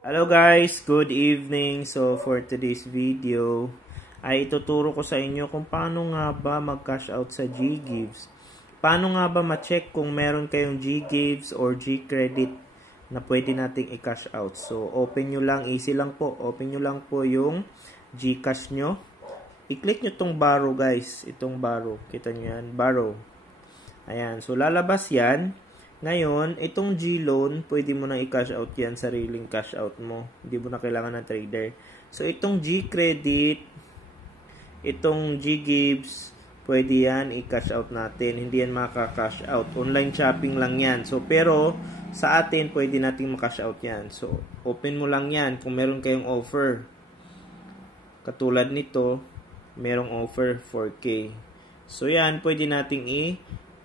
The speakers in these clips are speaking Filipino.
Hello guys, good evening. So for today's video ay ituturo ko sa inyo kung paano nga ba mag-cash out sa GGives. Paano nga ba ma-check kung meron kayong GGives or Gcredit na pwede nating i-cash out. So open nyo lang, easy lang po. Open nyo lang po yung Gcash nyo. I-click nyo tong borrow guys, itong borrow. Kita nyo yan, borrow. Ayan, so lalabas yan. Ngayon, itong G-loan, pwede mo nang i-cash out yan, sariling cash out mo. Hindi mo na kailangan ng trader. So, itong Gcredit, itong GGives, pwede yan i-cash out natin. Hindi yan makaka-cash out. Online shopping lang yan. So, pero, sa atin, pwede nating makash out yan. So, open mo lang yan kung meron kayong offer. Katulad nito, merong offer 4K. So, yan, pwede nating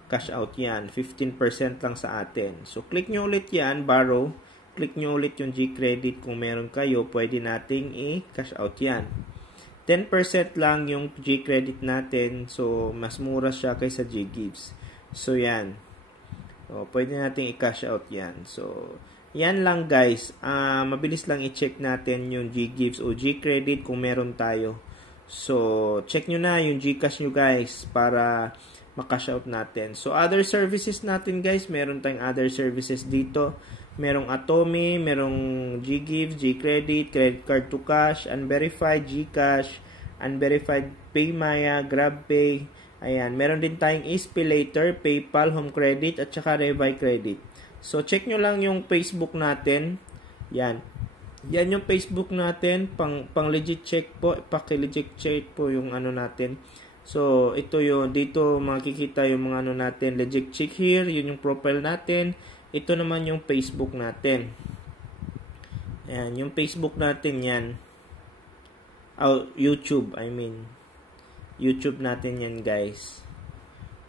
cash out yan. 15% lang sa atin. So, click nyo ulit yan, borrow. Click nyo ulit yung Gcredit kung meron kayo. Pwede nating i-cash out yan. 10% lang yung Gcredit natin. So, mas mura siya kaysa GGives. So, yan. So, pwede nating i-cash out yan. So, yan lang guys. Mabilis lang i-check natin yung GGives o Gcredit kung meron tayo. So, check nyo na yung Gcash nyo guys para makash out natin. So, other services natin guys, meron tayong other services dito. Merong Atomy, merong GGives, Gcredit, Credit Card to Cash, Unverified, Gcash, Unverified Paymaya, GrabPay. Ayan, meron din tayong SPayLater, PayPal, Home Credit, at saka Revi Credit. So, check nyo lang yung Facebook natin. Yan. Yan yung Facebook natin, pang legit check po, paki-legit check po yung ano natin. So, ito yung, dito makikita yung mga ano natin, legit check here, yun yung profile natin. Ito naman yung Facebook natin. Ayan, yung Facebook natin yan. YouTube, I mean. YouTube natin yan guys.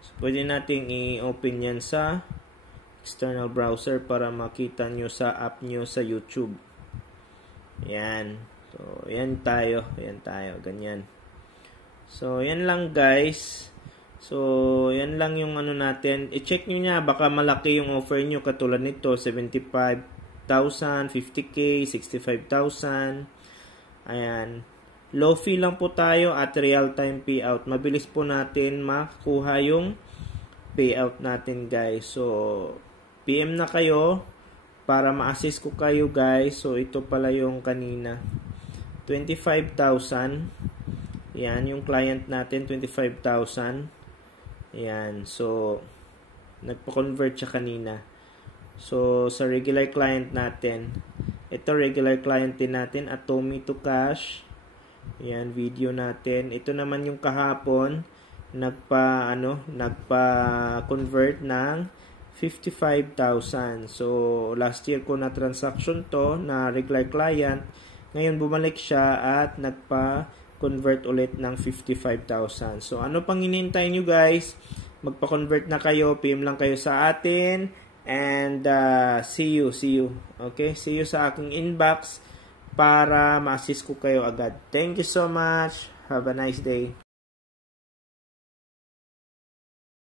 So, pwede natin i-open yan sa external browser para makita nyo sa app nyo sa YouTube. Yan. So, yan tayo, ganyan. So, yan lang guys. So, yan lang yung ano natin. I-check nyo niya, baka malaki yung offer nyo. Katulad nito, 75,000, 50K, 65,000. Ayan. Low fee lang po tayo at real-time payout. Mabilis po natin makuha yung payout natin guys. So, PM na kayo para ma-assist ko kayo guys. So, ito pala yung kanina. 25,000. Yan, yung client natin, 25,000. Yan, so, nagpa-convert siya kanina. So, sa regular client natin, ito regular client din natin, Atomy to Cash. Yan, video natin. Ito naman yung kahapon, nagpa-convert ng 55,000. So, last year ko na transaction to, na regular client. Ngayon, bumalik siya at nagpa-convert ulit ng 55,000. So, ano pang hinihintay nyo guys? Magpa-convert na kayo. PM lang kayo sa atin. And, see you. Okay? See you sa aking inbox para ma-assist ko kayo agad. Thank you so much. Have a nice day.